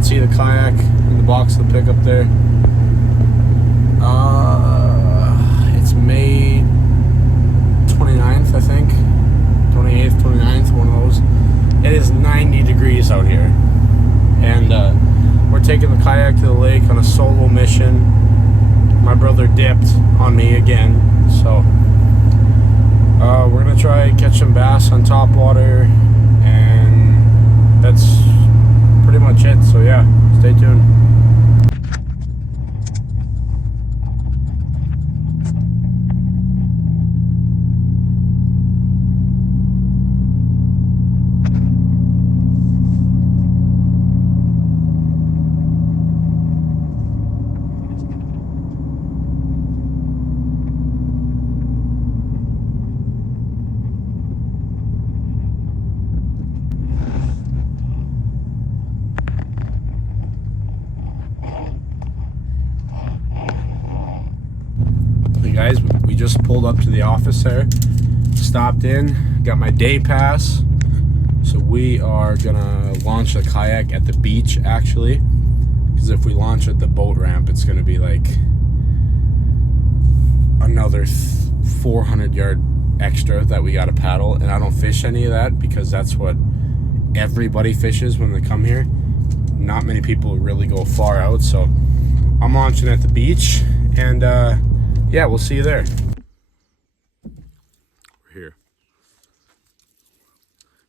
can see the kayak in the box of the pickup there. It's May 29th, I think. 28th, 29th, one of those. It is 90 degrees out here. And we're taking the kayak to the lake on a solo mission. My brother dipped on me again, so we're gonna try and catch some bass on Topwater, and that's pretty much it. So yeah, stay tuned. Guys, we just pulled up to the office there, stopped in, got my day pass, so we are gonna launch the kayak at the beach actually, because if we launch at the boat ramp it's gonna be like another 400 yard extra that we gotta paddle, and I don't fish any of that because that's what everybody fishes when they come here. Not many people really go far out, so I'm launching at the beach, and yeah, we'll see you there. We're here.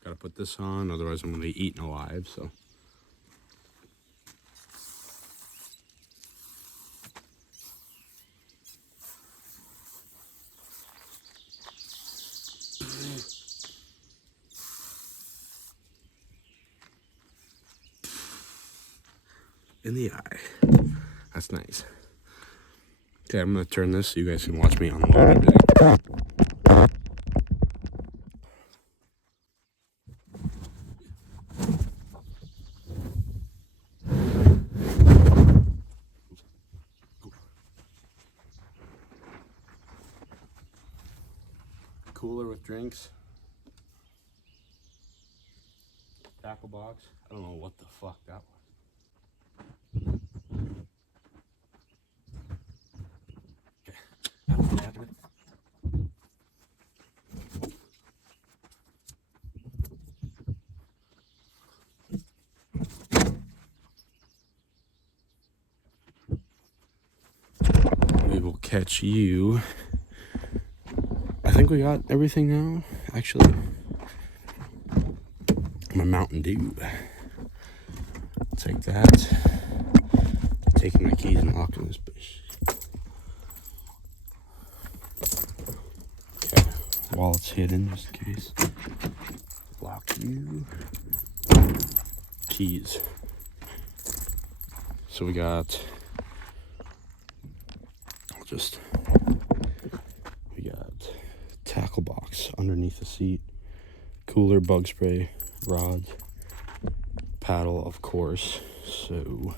Gotta put this on, otherwise I'm gonna be eaten alive, so. In the eye. That's nice. Okay, I'm gonna turn this so you guys can watch me unload everything. Cooler with drinks. Tackle box. I don't know what the fuck that was. We will catch you. I think we got everything now, actually. My Mountain Dew. Take that. Taking my keys and locking this bitch. Okay, wallet's hidden just in case. Lock you. Keys. So we got, we got tackle box underneath the seat, cooler, bug spray, rods, paddle, of course. So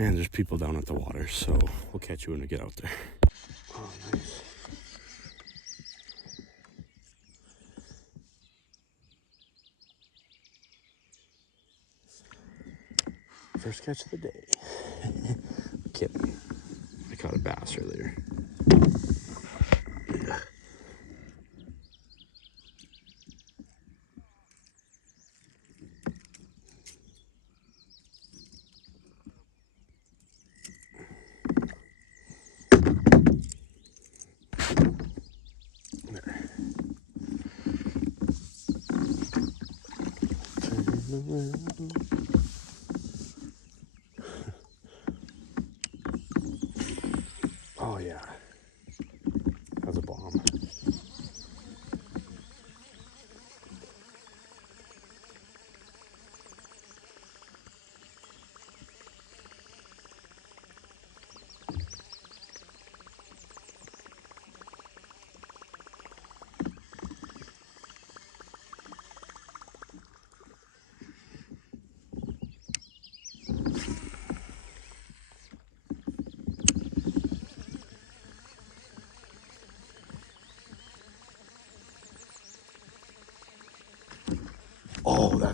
and there's people down at the water, so we'll catch you when we get out there. Oh, nice. First catch of the day. Kidding. I caught a bass earlier. Yeah. Oh yeah, that was a bomb.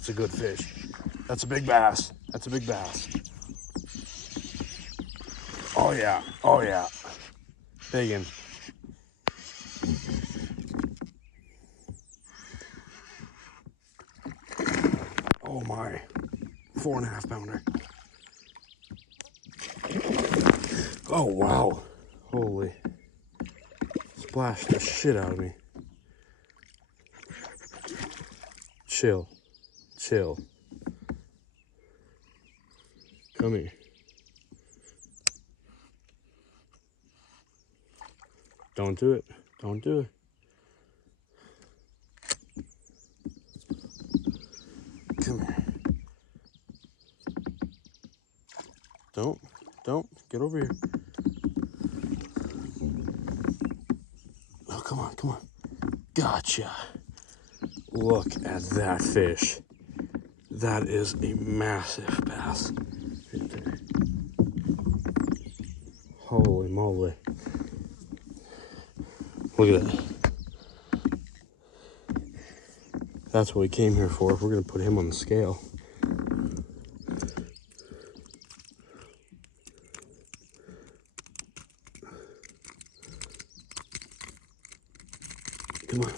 that's a good fish. That's a big bass. That's a big bass. Oh yeah, oh yeah. Big one. Oh my, 4.5 pounder. Oh wow, holy, splashed the shit out of me. Chill, chill. Come here. Don't do it, don't do it. Come here. Don't, get over here. Oh, come on, come on. Gotcha. Look at that fish. That is a massive bass right there. Holy moly. Look at that. That's what we came here for. We're gonna put him on the scale. Come on.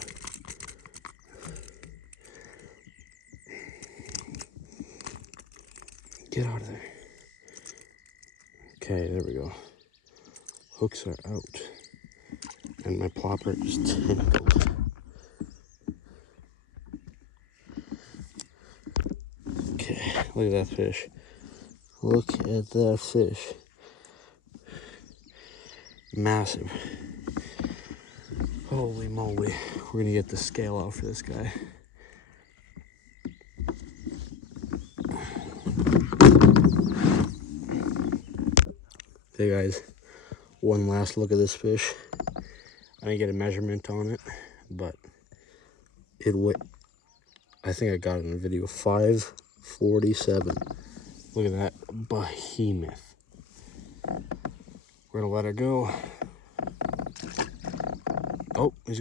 Get out of there. Okay, there we go. Hooks are out. And my plopper is tangled. Okay, look at that fish. Look at that fish. Massive. Holy moly. We're gonna get the scale out for this guy. Hey guys, one last look at this fish. I didn't get a measurement on it, but it went, I think I got it in a video, 547. Look at that behemoth. We're gonna let her go. Oh, if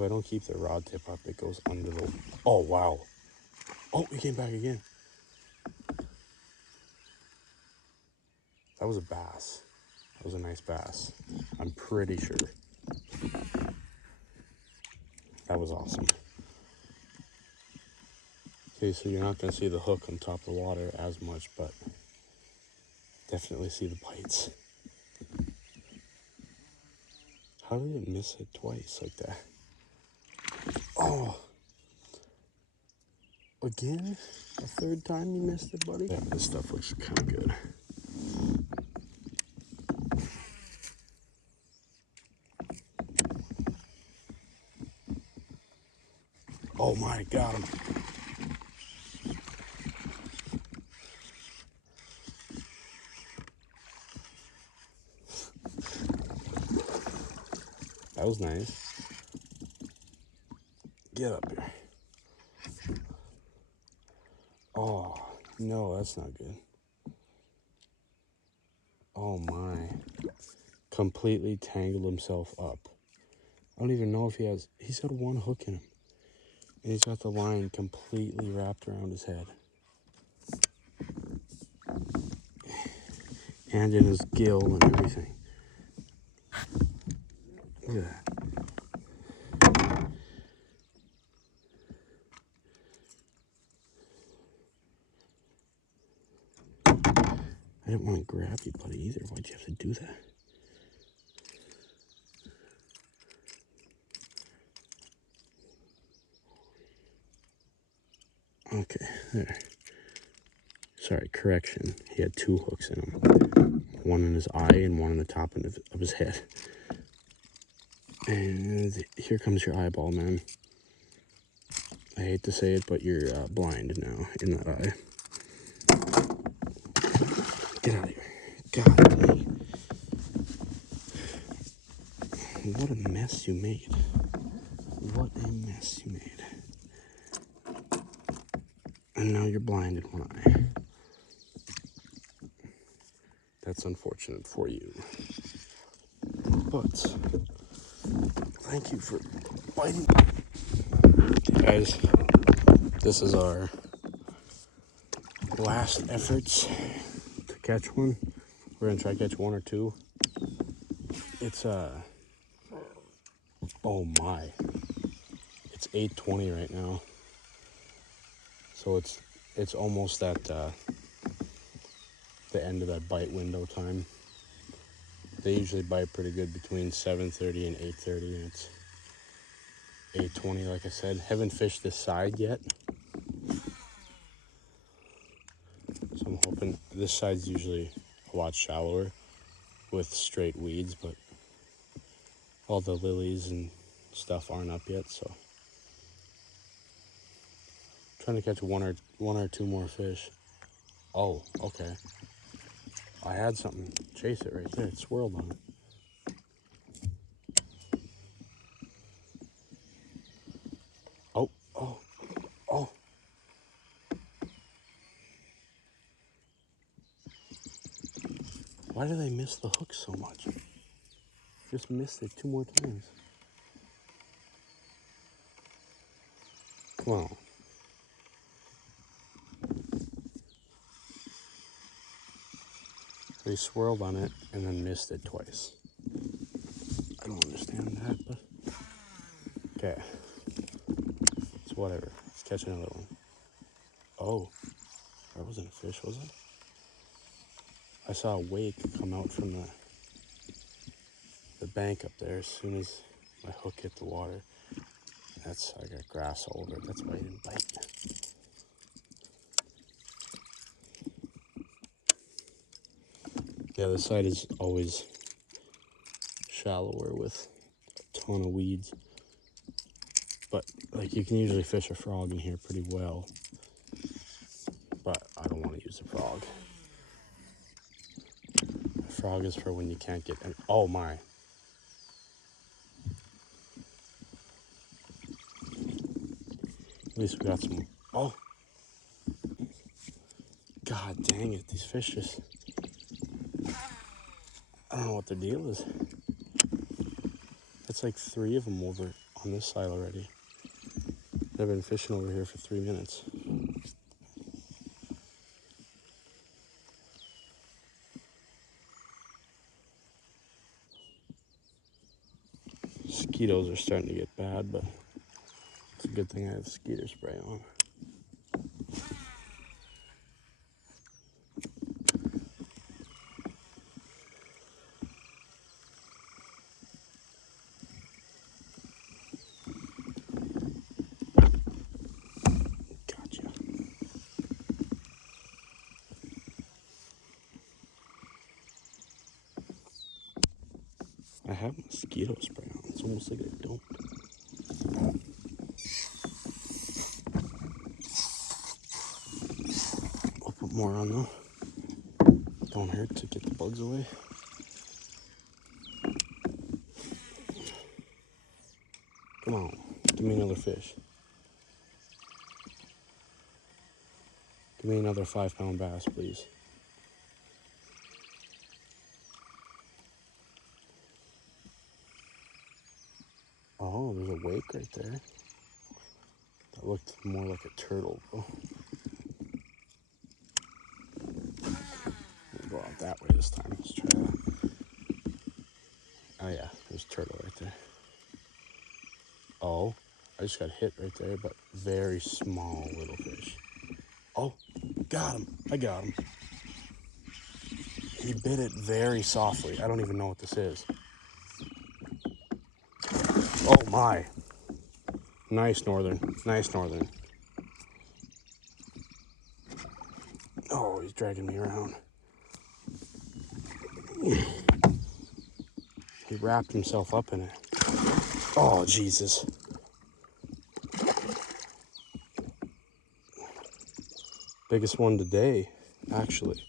I don't keep the rod tip up, it goes under the, oh wow. Oh, he came back again. That was a bass. That was a nice bass. I'm pretty sure. That was awesome. Okay, so you're not gonna see the hook on top of the water as much, but definitely see the bites. How did it miss it twice like that? Oh, again? A third time you missed it, buddy? Yeah, this stuff looks kind of good. Oh my, got him. That was nice. Get up here. Oh, no, that's not good. Oh my. Completely tangled himself up. I don't even know if he's got one hook in him. And he's got the line completely wrapped around his head. And in his gill and everything. Look at that. I didn't want to grab you, buddy, either. Why'd you have to do that? Okay, there. Sorry, correction. He had two hooks in him. One in his eye and one on the top of his head. And here comes your eyeball, man. I hate to say it, but you're blind now in that eye. Get out of here. God dang. What a mess you made. What a mess you made. And now you're blind in one eye. That's unfortunate for you. But thank you for biting. Okay, guys, this is our last efforts to catch one. We're gonna try to catch one or two. It's oh my, it's 8:20 right now, so it's almost at the end of that bite window time. They usually bite pretty good between 7:30 and 8:30, and it's 8:20, like I said. Haven't fished this side yet, so I'm hoping this side's usually a lot shallower with straight weeds, but all the lilies and stuff aren't up yet, so trying to catch one or two more fish. Oh, okay. I had something chase it right there. It swirled on it. Oh, oh, oh. Why do they miss the hook so much? Just missed it 2 more times. Come on. They swirled on it and then missed it twice. I don't understand that, but okay. It's whatever. Let's catch another one. Oh, that wasn't a fish, was it? I saw a wake come out from the bank up there as soon as my hook hit the water. I got grass all over it. That's why I didn't bite. Yeah, this side is always shallower with a ton of weeds. But like, you can usually fish a frog in here pretty well. But I don't want to use a frog. A frog is for when you can't get any. Oh my. At least we got some. Oh. God dang it. These fish just. I don't know what their deal is. That's like 3 of them over on this side already. They've been fishing over here for 3 minutes. Mosquitoes are starting to get bad, but it's a good thing I have mosquito spray on. Gotcha. I have mosquito spray on. It's almost like I don't. I'll put more on though. Don't hurt to get the bugs away. Come on, give me another fish. Give me another 5-pound bass, please. Oh, there's a wake right there. That looked more like a turtle, though. We'll go out that way this time. Let's try that. Oh yeah, there's a turtle right there. Oh, I just got hit right there, but very small little fish. Oh, got him. I got him. He bit it very softly. I don't even know what this is. Oh my. Nice northern. Nice northern. Oh, he's dragging me around. He wrapped himself up in it. Oh, Jesus. Biggest one today, actually.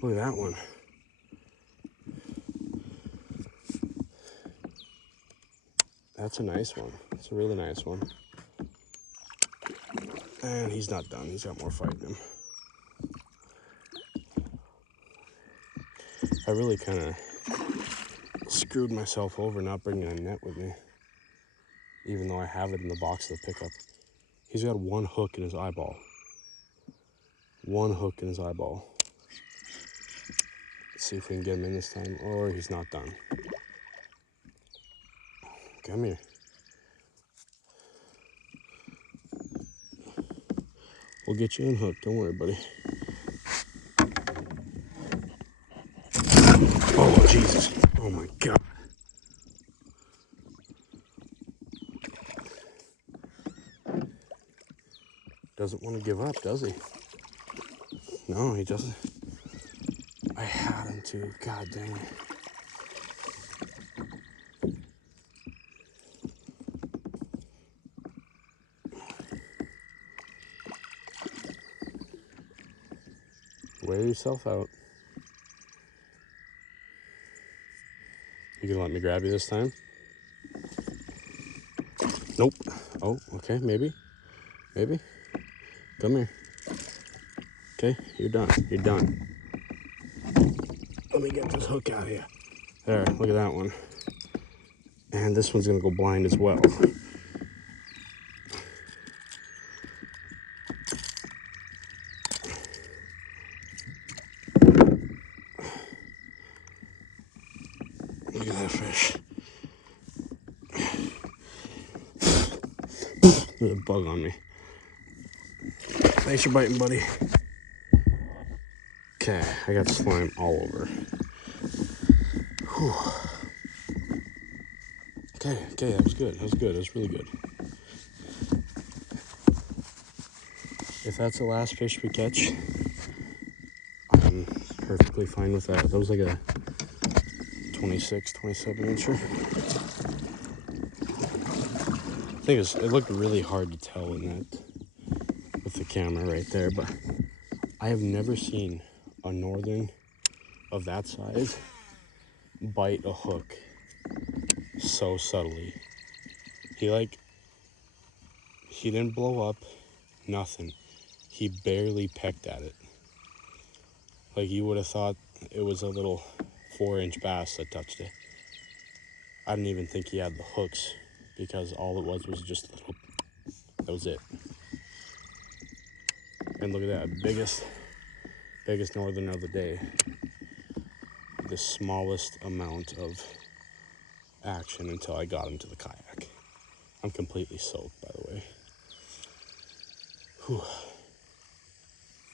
Look at that one. That's a nice one. It's a really nice one. And he's not done. He's got more fight in him. I really kind of screwed myself over not bringing a net with me, even though I have it in the box of the pickup. He's got one hook in his eyeball. One hook in his eyeball. Let's see if we can get him in this time, or he's not done. Come here. We'll get you unhooked. Don't worry, buddy. Oh, Jesus. Oh, my God. Doesn't want to give up, does he? No, he doesn't. I had him to. God dang it. Wear yourself out. You gonna let me grab you this time? Nope. Oh, okay, maybe. Maybe. Come here. Okay, you're done. You're done. Let me get this hook out here. There, look at that one. And this one's gonna go blind as well. Look at that fish. There's a bug on me. Thanks for biting, buddy. Okay, I got slime all over. Whew. Okay, that was good. That was good. That was really good. If that's the last fish we catch, I'm perfectly fine with that. That was like a 26, 27 incher. I think it looked really hard to tell in that with the camera right there, but I have never seen a northern of that size bite a hook so subtly. He didn't blow up, nothing. He barely pecked at it. Like you would have thought it was a little 4-inch bass that touched it. I didn't even think he had the hooks because all it was just a little, that was it. And look at that, biggest northern of the day. The smallest amount of action until I got him to the kayak. I'm completely soaked, by the way. Whew.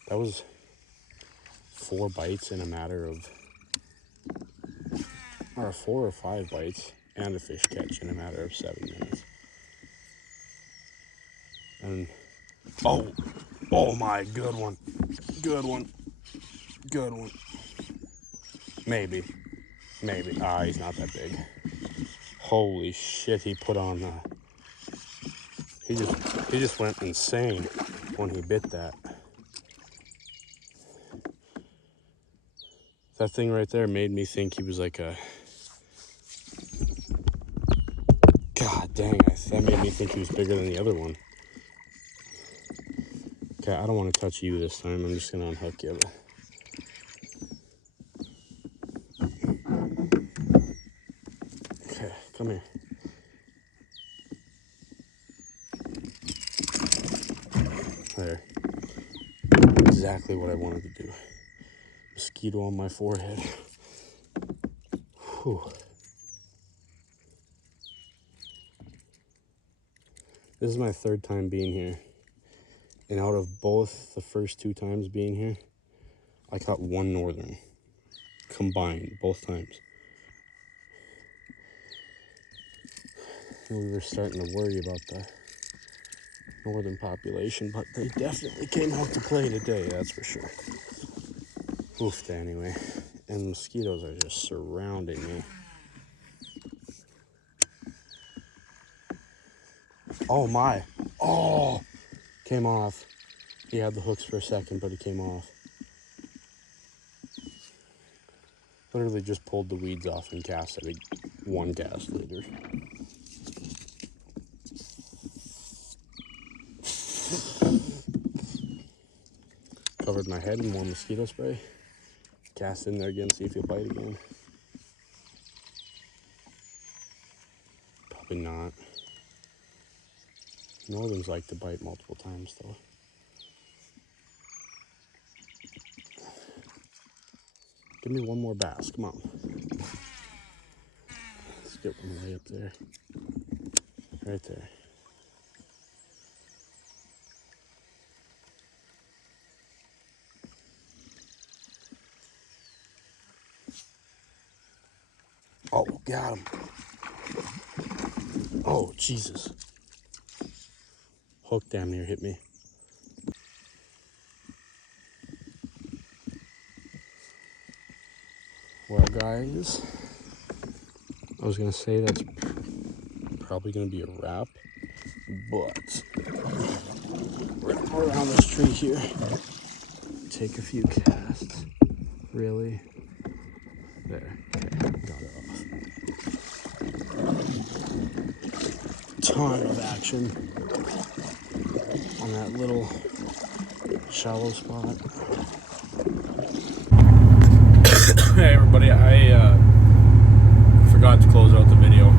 That was 4 bites in a matter of, or 4 or 5 bites and a fish catch in a matter of 7 minutes. And, oh my, good one. Good one. Good one. Maybe. Ah, he's not that big. Holy shit, he put on, he just went insane when he bit that. That thing right there made me think he was like a, God dang, that made me think he was bigger than the other one. Okay, I don't want to touch you this time. I'm just going to unhook you. Okay, come here. There. Exactly what I wanted to do. Mosquito on my forehead. Whew. This is my 3rd time being here. And out of both the first 2 times being here, I caught 1 northern. Combined, both times. And we were starting to worry about the northern population, but they definitely came out to play today, that's for sure. Oofed anyway. And mosquitoes are just surrounding me. Oh my. Oh! Came off. He had the hooks for a second, but he came off. Literally just pulled the weeds off and cast it 1 cast later. covered my head in more mosquito spray. Cast in there again, see if he'll bite again. Probably not. Northerns like to bite multiple times though. Give me one more bass, come on. Let's get one way up there. Right there. Oh, got him. Oh, Jesus. Hook damn near hit me. Well, guys, I was going to say that's probably going to be a wrap, but we're going to go around this tree here, take a few casts. Really? There. Okay, got it off. Ton of action on that little shallow spot. Hey everybody, I forgot to close out the video.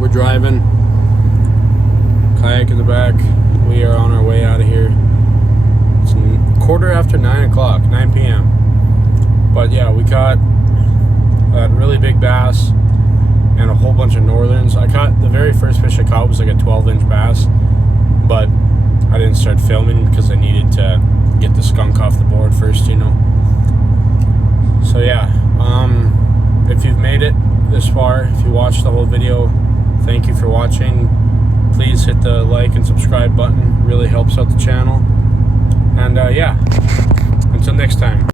We're driving, kayak in the back. We are on our way out of here. It's 9 p.m. But yeah, we caught a really big bass and a whole bunch of northerns. I caught, the very first fish I caught was like a 12-inch bass, but I didn't start filming because I needed to get the skunk off the board first, you know. So yeah, if you've made it this far, if you watched the whole video, thank you for watching. Please hit the like and subscribe button, really helps out the channel. And yeah, until next time.